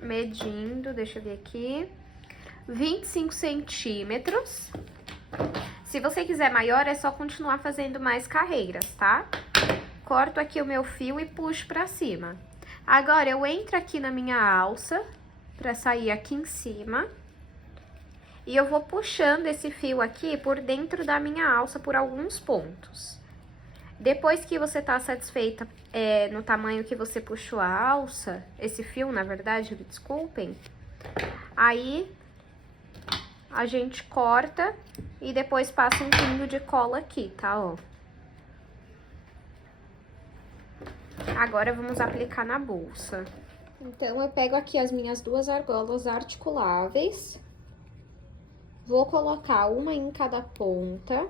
medindo, deixa eu ver aqui... 25 centímetros. Se você quiser maior, é só continuar fazendo mais carreiras, tá? Corto aqui o meu fio e puxo pra cima. Agora, eu entro aqui na minha alça, pra sair aqui em cima. E eu vou puxando esse fio aqui por dentro da minha alça por alguns pontos. Depois que você tá satisfeita no tamanho que você puxou a alça, esse fio, na verdade, desculpem, aí a gente corta e depois passa um pinho de cola aqui, tá, ó. Agora, vamos aplicar na bolsa. Então, eu pego aqui as minhas duas argolas articuláveis. Vou colocar uma em cada ponta.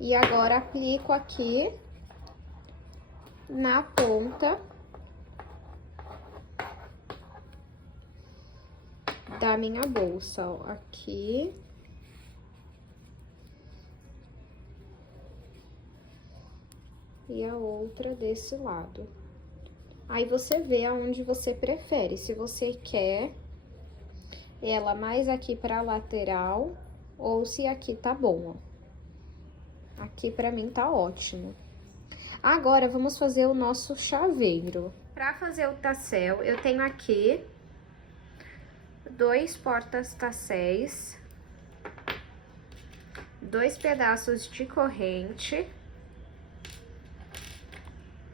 E agora, aplico aqui na ponta da minha bolsa, ó, aqui. E a outra desse lado. Aí, você vê aonde você prefere, se você quer ela mais aqui pra lateral, ou se aqui tá bom, ó. Aqui pra mim tá ótimo. Agora, vamos fazer o nosso chaveiro. Pra fazer o tassel, eu tenho aqui 2 porta-tasséis, 2 pedaços de corrente,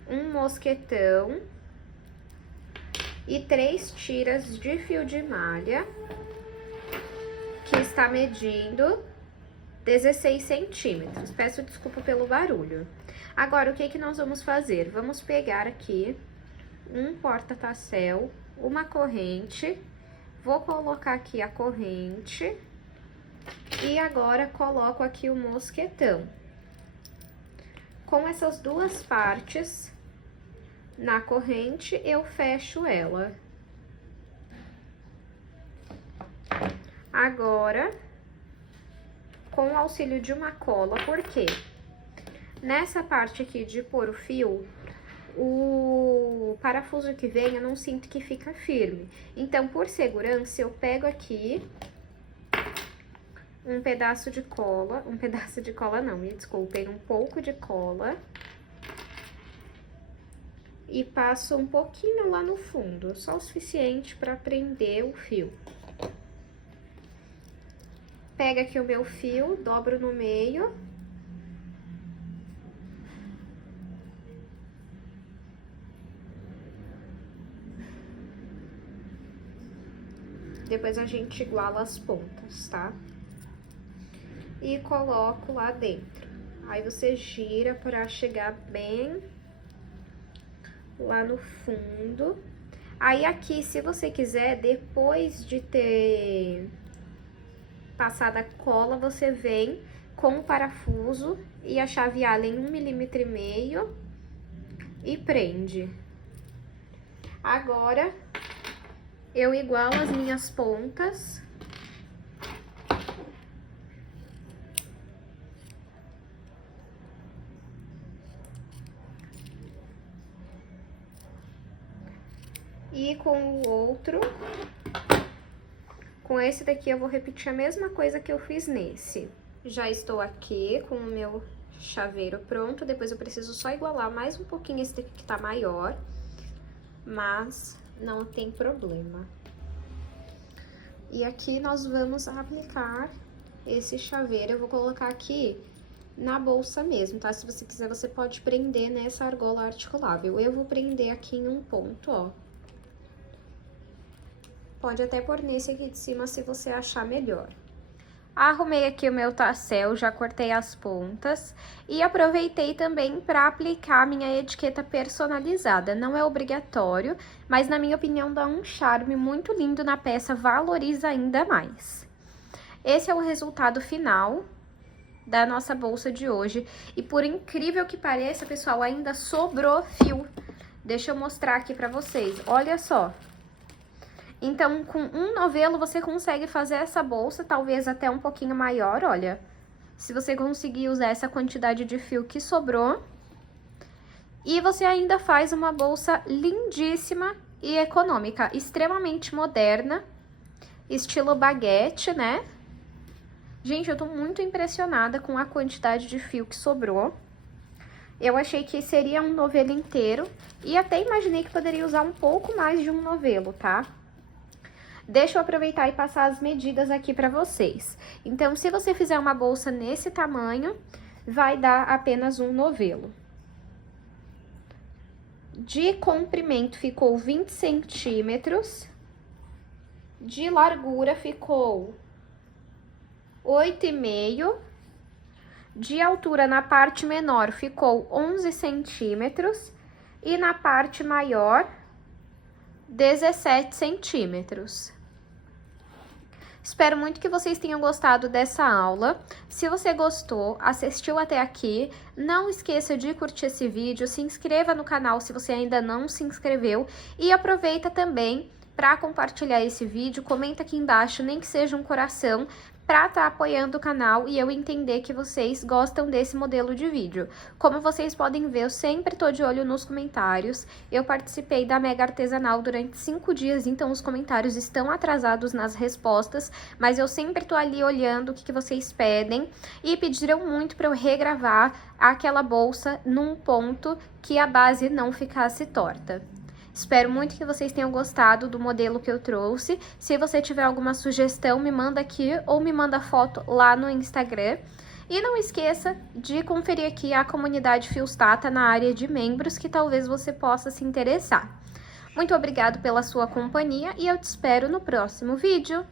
um mosquetão e 3 tiras de fio de malha, que está medindo 16 centímetros. Peço desculpa pelo barulho. Agora, o que que nós vamos fazer? Vamos pegar aqui um porta-tassel, uma corrente, vou colocar aqui a corrente e agora coloco aqui o mosquetão. Com essas duas partes na corrente, eu fecho ela. Agora, com o auxílio de uma cola, porque nessa parte aqui de pôr o fio, o parafuso que vem, eu não sinto que fica firme. Então, por segurança, eu pego aqui um pedaço de cola, não, me desculpem, um pouco de cola. E passo um pouquinho lá no fundo, só o suficiente para prender o fio. Pega aqui o meu fio, dobro no meio. Depois a gente iguala as pontas, tá? E coloco lá dentro. Aí você gira pra chegar bem lá no fundo. Aí aqui, se você quiser, depois de ter passado a cola, você vem com o parafuso e a chave Allen 1,5 mm e prende. Agora, eu igualo as minhas pontas. E com o outro, com esse daqui eu vou repetir a mesma coisa que eu fiz nesse. Já estou aqui com o meu chaveiro pronto, depois eu preciso só igualar mais um pouquinho esse daqui que tá maior, mas não tem problema. E aqui nós vamos aplicar esse chaveiro. Eu vou colocar aqui na bolsa mesmo, tá? Se você quiser, você pode prender nessa argola articulável. Eu vou prender aqui em um ponto, ó. Pode até pôr nesse aqui de cima se você achar melhor. Arrumei aqui o meu tassel, já cortei as pontas e aproveitei também para aplicar a minha etiqueta personalizada. Não é obrigatório, mas na minha opinião dá um charme muito lindo na peça, valoriza ainda mais. Esse é o resultado final da nossa bolsa de hoje. E por incrível que pareça, pessoal, ainda sobrou fio. Deixa eu mostrar aqui pra vocês, olha só. Então, com um novelo, você consegue fazer essa bolsa, talvez até um pouquinho maior, olha. Se você conseguir usar essa quantidade de fio que sobrou. E você ainda faz uma bolsa lindíssima e econômica, extremamente moderna, estilo baguete, né? Gente, eu tô muito impressionada com a quantidade de fio que sobrou. Eu achei que seria um novelo inteiro e até imaginei que poderia usar um pouco mais de um novelo, tá? Deixa eu aproveitar e passar as medidas aqui pra vocês. Então, se você fizer uma bolsa nesse tamanho, vai dar apenas um novelo. De comprimento ficou 20 centímetros. De largura ficou 8,5. De altura na parte menor ficou 11 centímetros. E na parte maior, 17 centímetros. Espero muito que vocês tenham gostado dessa aula. Se você gostou, assistiu até aqui, não esqueça de curtir esse vídeo, se inscreva no canal se você ainda não se inscreveu e aproveita também para compartilhar esse vídeo, comenta aqui embaixo, nem que seja um coração, para estar apoiando o canal e eu entender que vocês gostam desse modelo de vídeo. Como vocês podem ver, eu sempre tô de olho nos comentários. Eu participei da Mega Artesanal durante 5 dias, então os comentários estão atrasados nas respostas, mas eu sempre tô ali olhando o que vocês pedem e pediram muito para eu regravar aquela bolsa num ponto que a base não ficasse torta. Espero muito que vocês tenham gostado do modelo que eu trouxe. Se você tiver alguma sugestão, me manda aqui ou me manda foto lá no Instagram. E não esqueça de conferir aqui a comunidade Filstata na área de membros, que talvez você possa se interessar. Muito obrigado pela sua companhia e eu te espero no próximo vídeo.